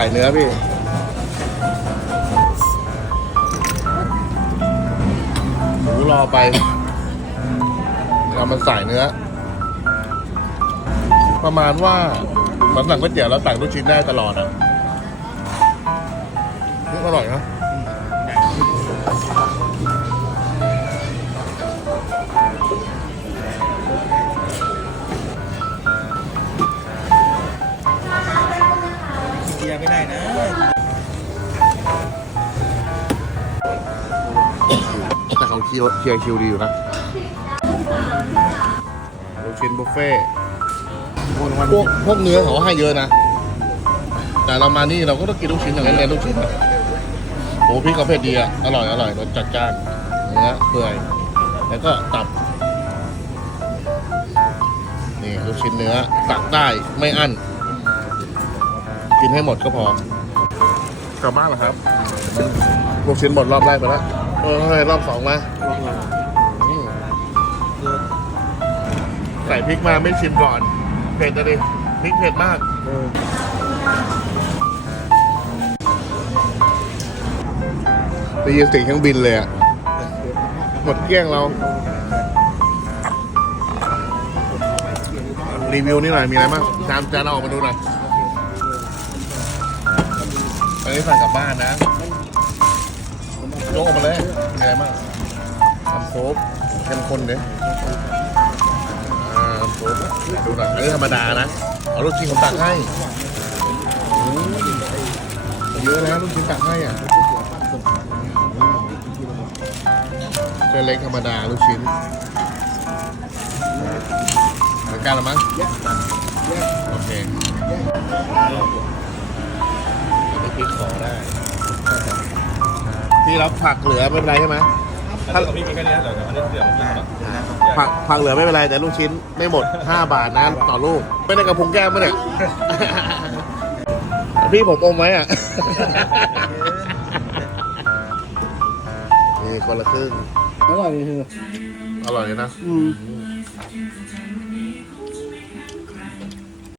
ส่เนื้อพี่หมูรอไปเรามันใส่เนื้อ ประมาณว่าเหมือนสั่งก๋วยเตี๋ยวแล้วสั่งลูกชิ้นได้ตลอดอะนี่อร่อยนะ ไม่ได้นะแต่เขาเคลียร์เคลียร์คิวดีอยู่นะลูกชิ้นบุฟเฟ่ต์พวกพวกเนื้อเขาก็ให้เยอะนะ แต่เรามานี่เราก็ต้องกินลูกชิ้นอย่างนั้นเลยลูกชิ้นอะโอ้พี่เขาเผ็ดดีอะ อร่อยอร่อยรสจัดจ้านเนื้อเปื่อย แล้วก็ตับ นี่ลูกชิ้นเนื้อตักได้ไม่อั้น กินให้หมดก็พอกลับบ้านเหรอครับลูกชิ้นหมดรอบแรกไปแล้วเออรอบสองมาอืมใส่พริกมาไม่ชิมก่อนเผ็ดจะดิพริกเผ็ดมากได้ยินเสียงเครื่องบินเลยอะหมดเกลี้ยงเรา รีวิวนี่หน่อยมีอะไรบ้างจานจานเอาออกมาดูหน่อย อันนี้สั่งกลับบ้านนะยกออกมาเลยมีอะไรบ้างทำโซุปเข้มข้นเด้อ่าน้ำซุปดูหน่อยอันนี้ธรรมดานะ เอาลูกชิ้นผมตักให้อืมเยอะนะลูกชิ้นตักให้อะเส้นเล็กธรรมดาลูกชิ้นเหมือนกันละมั้งโอเค อันนี้พริกขอได้ที่รับผักเหลือไม่เป็นไรใช่ไหมถ้าเราพี่มีแค่นี้เดี๋ยวอันนี้เดี๋ยวผมกินก่อนผักผักเหลือไม่เป็นไรแต่ลูกชิ้นไม่หมด 5 บาทนะต่อลูก ไม่ได้กระพุ้งแก้มปะเนี่ยพี่ผมอมไว้อะนี่คนละครึ่งอร่อยคืออร่อยเลยนะอืมอืม